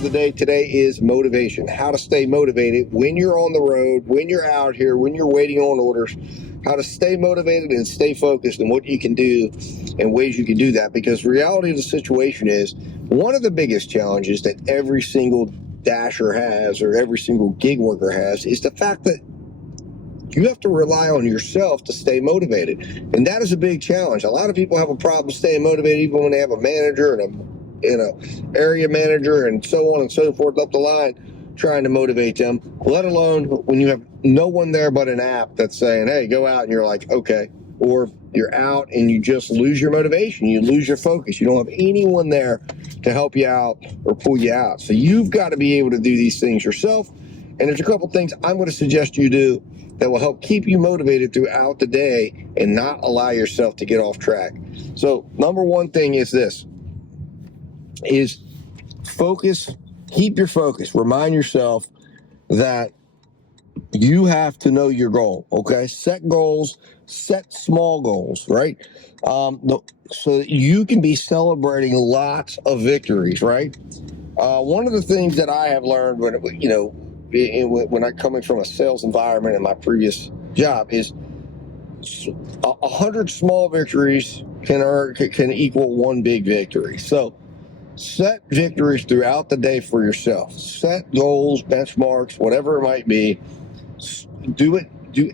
of the day today is motivation. How to stay motivated when you're on the road, when you're out here, when you're waiting on orders. How to stay motivated and stay focused, and what you can do and ways you can do that. Because the reality of the situation is, one of the biggest challenges that every single dasher has, or every single gig worker has, is the fact that you have to rely on yourself to stay motivated. And that is a big challenge. A lot of people have a problem staying motivated even when they have a manager and a area manager and so on and so forth up the line trying to motivate them, let alone when you have no one there but an app that's saying, hey, go out, and you're like, okay. Or you're out and you just lose your motivation, you lose your focus, you don't have anyone there to help you out or pull you out. So you've got to be able to do these things yourself. And there's a couple things I'm going to suggest you do that will help keep you motivated throughout the day and not allow yourself to get off track. So number one thing is this, is focus. Keep your focus. Remind yourself that you have to know your goal, okay? Set goals, set small goals, right? So that you can be celebrating lots of victories, right? One of the things that I have learned when I'm coming from a sales environment in my previous job is 100 small victories can equal one big victory. So set victories throughout the day for yourself. Set goals, benchmarks, whatever it might be. Do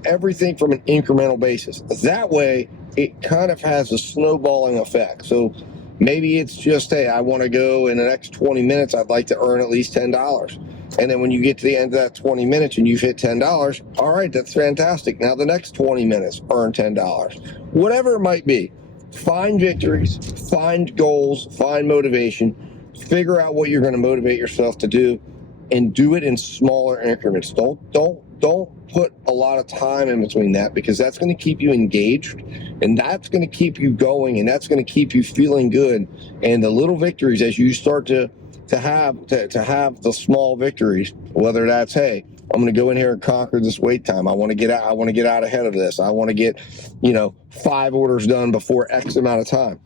everything from an incremental basis. That way, it kind of has a snowballing effect. So maybe it's just, hey, I want to go in the next 20 minutes, I'd like to earn at least $10. And then when you get to the end of that 20 minutes and you've hit $10, all right, that's fantastic. Now the next 20 minutes, earn $10. Whatever it might be. Find victories, find goals, find motivation, figure out what you're going to motivate yourself to do, and do it in smaller increments. Don't put a lot of time in between that, because that's going to keep you engaged, and that's going to keep you going, and that's going to keep you feeling good. And the little victories, as you start to have the small victories, whether that's, hey, I'm going to go in here and conquer this wait time. I want to get out ahead of this. I want to get, 5 orders done before X amount of time.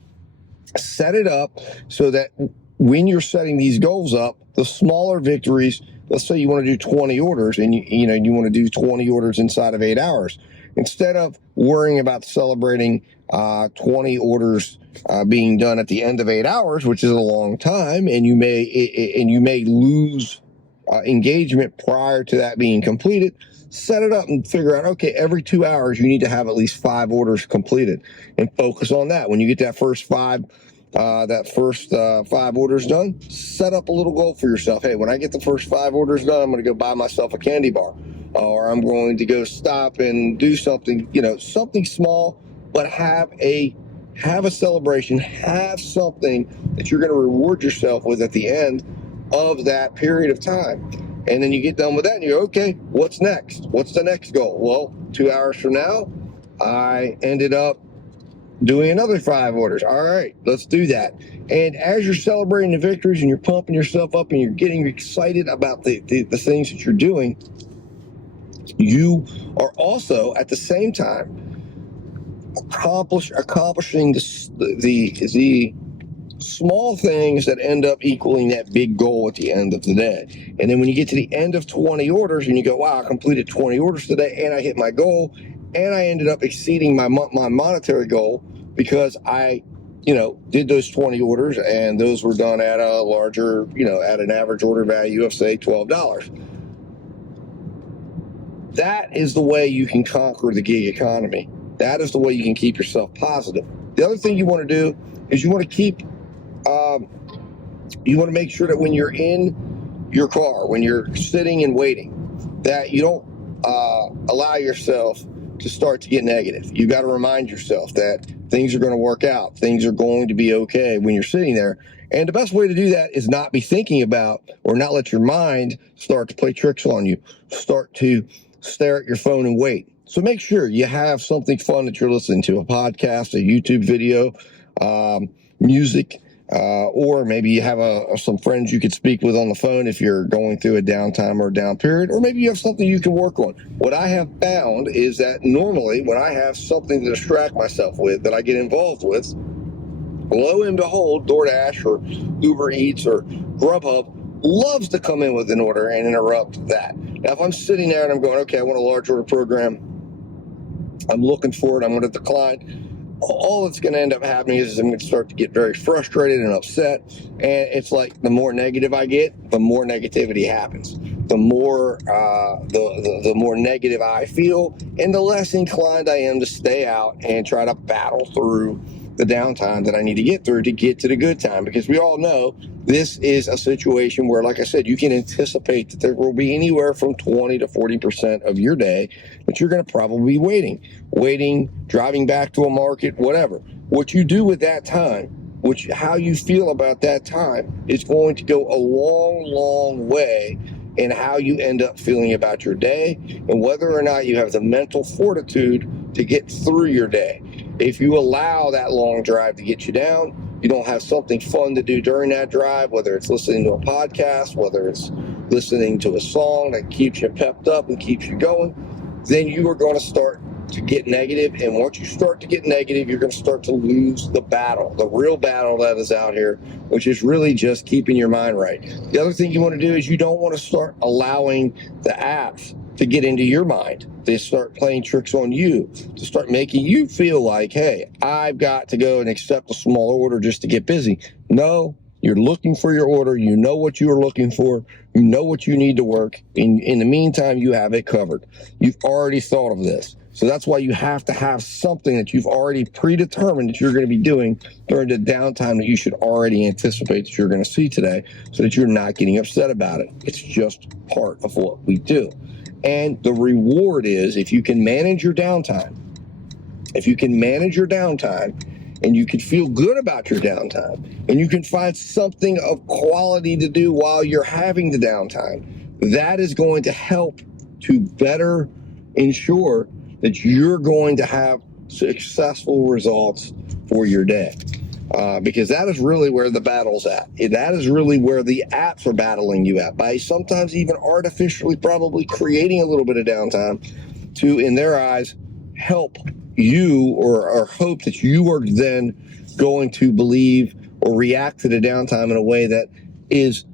Set it up so that when you're setting these goals up, the smaller victories, let's say you want to do 20 orders and you want to do 20 orders inside of 8 hours. Instead of worrying about celebrating 20 orders being done at the end of 8 hours, which is a long time, and you may lose engagement prior to that being completed, set it up and figure out, okay, every 2 hours you need to have at least 5 orders completed, and focus on that. When you get that first 5 orders done, set up a little goal for yourself. Hey, when I get the first 5 orders done, I'm going to go buy myself a candy bar, or I'm going to go stop and do something, something small, but have a celebration, have something that you're going to reward yourself with at the end of that period of time. And then you get done with that and you go, okay, what's next? What's the next goal? Well, 2 hours from now, I ended up doing another 5 orders. All right, let's do that. And as you're celebrating the victories and you're pumping yourself up and you're getting excited about the things that you're doing, you are also at the same time accomplishing the small things that end up equaling that big goal at the end of the day. And then when you get to the end of 20 orders and you go, wow, I completed 20 orders today and I hit my goal and I ended up exceeding my monetary goal because I did those 20 orders and those were done at a larger, at an average order value of, say, $12. That is the way you can conquer the gig economy. That is the way you can keep yourself positive. The other thing you want to do is you want to make sure that when you're in your car, when you're sitting and waiting, that you don't allow yourself to start to get negative. You got to remind yourself that things are going to work out. Things are going to be okay when you're sitting there. And the best way to do that is not be thinking about, or not let your mind start to play tricks on you. Start to stare at your phone and wait. So make sure you have something fun that you're listening to, a podcast, a YouTube video, music, or maybe you have some friends you could speak with on the phone if you're going through a downtime or a down period, or maybe you have something you can work on. What I have found is that normally when I have something to distract myself with that I get involved with, lo and behold, DoorDash or Uber Eats or Grubhub loves to come in with an order and interrupt that. Now, if I'm sitting there and I'm going, okay, I want a large order program, I'm looking for it, I'm going to decline, all that's going to end up happening is I'm going to start to get very frustrated and upset. And it's like the more negative I get, the more negativity happens. The more the more negative I feel, and the less inclined I am to stay out and try to battle through the downtime that I need to get through to get to the good time. Because we all know this is a situation where, like I said, you can anticipate that there will be anywhere from 20 to 40% of your day that you're going to probably be waiting, driving back to a market, whatever. What you do with that time, how you feel about that time, is going to go a long, long way in how you end up feeling about your day and whether or not you have the mental fortitude to get through your day. If you allow that long drive to get you down, you don't have something fun to do during that drive, whether it's listening to a podcast, whether it's listening to a song that keeps you pepped up and keeps you going, then you are going to start to get negative. And once you start to get negative, you're going to start to lose the battle, the real battle that is out here, which is really just keeping your mind right. The other thing you want to do is you don't want to start allowing the apps to get into your mind. They start playing tricks on you, to start making you feel like, hey, I've got to go and accept a small order just to get busy. No, you're looking for your order. You know what you are looking for. You know what you need to work. In the meantime, you have it covered. You've already thought of this. So that's why you have to have something that you've already predetermined that you're going to be doing during the downtime that you should already anticipate that you're going to see today, so that you're not getting upset about it. It's just part of what we do. And the reward is, if you can manage your downtime, and you can feel good about your downtime, and you can find something of quality to do while you're having the downtime, that is going to help to better ensure that you're going to have successful results for your day. Because that is really where the battle's at. That is really where the apps are battling you at, by sometimes even artificially probably creating a little bit of downtime to, in their eyes, help you or hope that you are then going to believe or react to the downtime in a way that is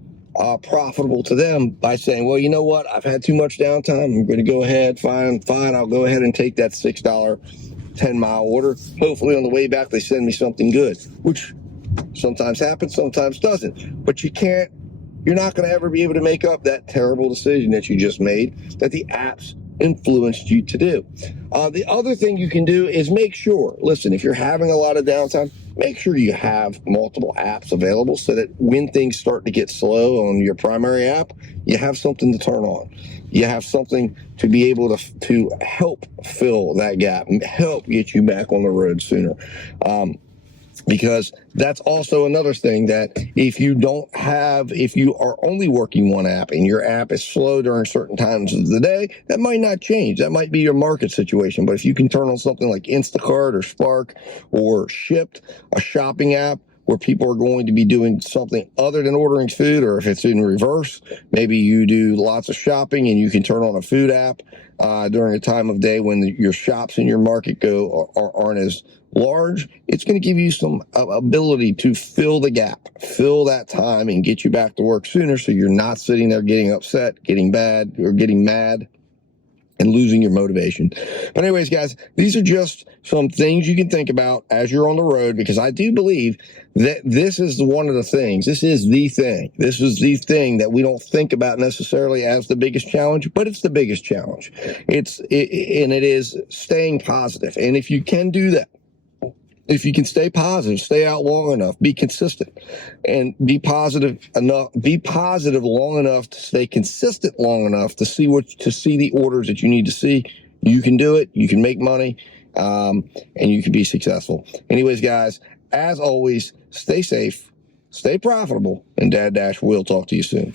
profitable to them, by saying, well, you know what, I've had too much downtime, I'm going to go ahead, fine, I'll go ahead and take that $6 10-mile order. Hopefully on the way back they send me something good, which sometimes happens, sometimes doesn't. But you're not going to ever be able to make up that terrible decision that you just made, that the apps influenced you to do. The other thing you can do is make sure, listen, if you're having a lot of downtime, make sure you have multiple apps available, so that when things start to get slow on your primary app, you have something to turn on. You have something to be able to help fill that gap, help get you back on the road sooner. Because that's also another thing, that if you are only working one app and your app is slow during certain times of the day, that might not change. That might be your market situation. But if you can turn on something like Instacart or Spark or Shipt, a shopping app where people are going to be doing something other than ordering food, or if it's in reverse, maybe you do lots of shopping and you can turn on a food app during a time of day when your shops in your market aren't as large, it's going to give you some ability to fill the gap, fill that time, and get you back to work sooner, so you're not sitting there getting upset, getting bad, or getting mad and losing your motivation. But anyways, guys, these are just some things you can think about as you're on the road, because I do believe that this is one of the things, this is the thing that we don't think about necessarily as the biggest challenge, but it's the biggest challenge. And it is staying positive. And if you can do that, if you can stay positive, stay out long enough, be consistent, and be positive long enough to stay consistent long enough to see the orders that you need to see, you can do it. You can make money, and you can be successful. Anyways, guys, as always, stay safe, stay profitable, and Dad Dash will talk to you soon.